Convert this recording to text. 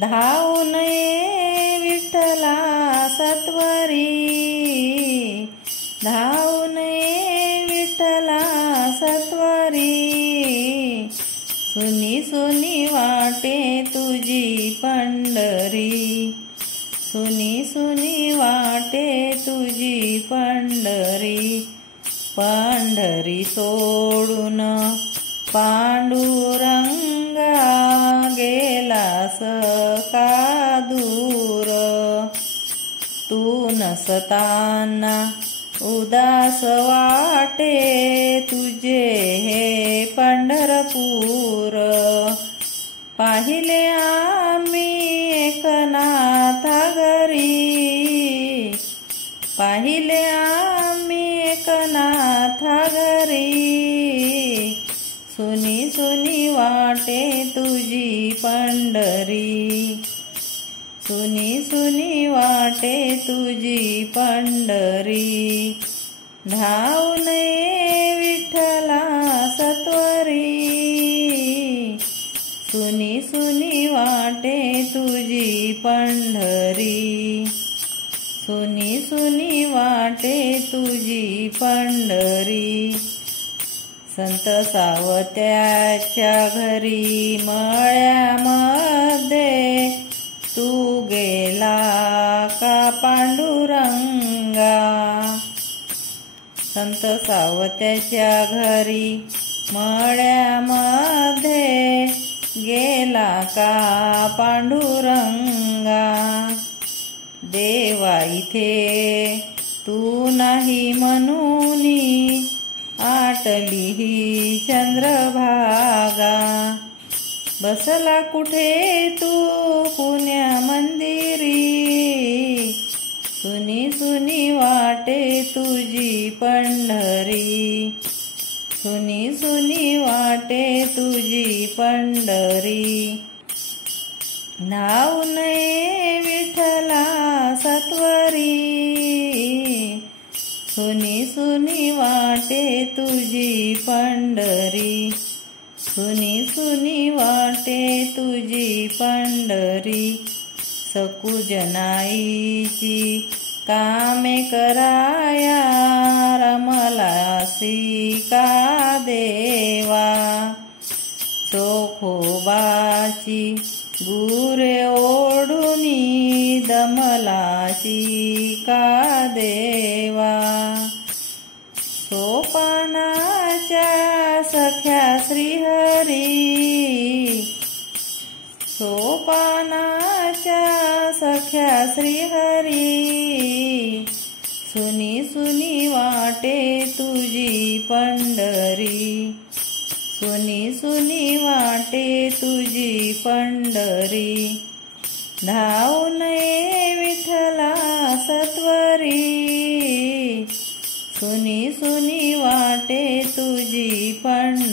धावून ये विठ्ठला सत्वरी, धावून ये विठ्ठला सत्वरी, सुनी सुनी वाटे तुझी पंढरी, सुनी सुनी वाटे तुझी पंढरी, पंढरी सोडून पांडुरंगा गेलास का दूर, तू नसताना उदास वाटे तुझे हे पंढरपूर, पाहिले आम्ही एकनाथा घरी, पाहिले आम्ही एकनाथा घरी, सुनी सुनी वाटे तुझी पंढरी, सुनी सुनी वाटे तुझी पंढरी, धावून ये विठ्ठला सत्वरी, सुनी सुनी वाटे तुझी पंढरी, सुनी सुनी वाटे तुझी पंढरी, संत सावत्याच्या घरी मळ्यामध्ये तू गेला का पांडुरंगा, संत सावत्याच्या घरी मळ्यामध्ये गेला का पांडुरंगा, देवा इथे तू नाही म्हणूनी आटली ही चंद्रभागा, बसला कुठे तू पुण्या मंदिरी, सुनी सुनी वाटे तुझी पंढरी, सुनी सुनी वाटे तुझी पंढरी, धावून ये विठ्ठला सत्वरी, सुनी सुनी वाटे तुझी पंढरी, सुनी सुनी वाटे तुझी पंढरी, सकुजनाईची कामे कराया रमलासी का देवा, चोखोबाची गुरे ओढुनी दमलासी का देवा, सोपानाच्या सख्या श्रीहरी, सोपानाच्या सख्या श्रीहरी, सुनी सुनी वाटे तुझी पंढरी, सुनी सुनी वाटे तुझी पंढरी, धावून ये विठ्ठला सत्वरी, सुनी सुनी वाटे तुझी पंढरी.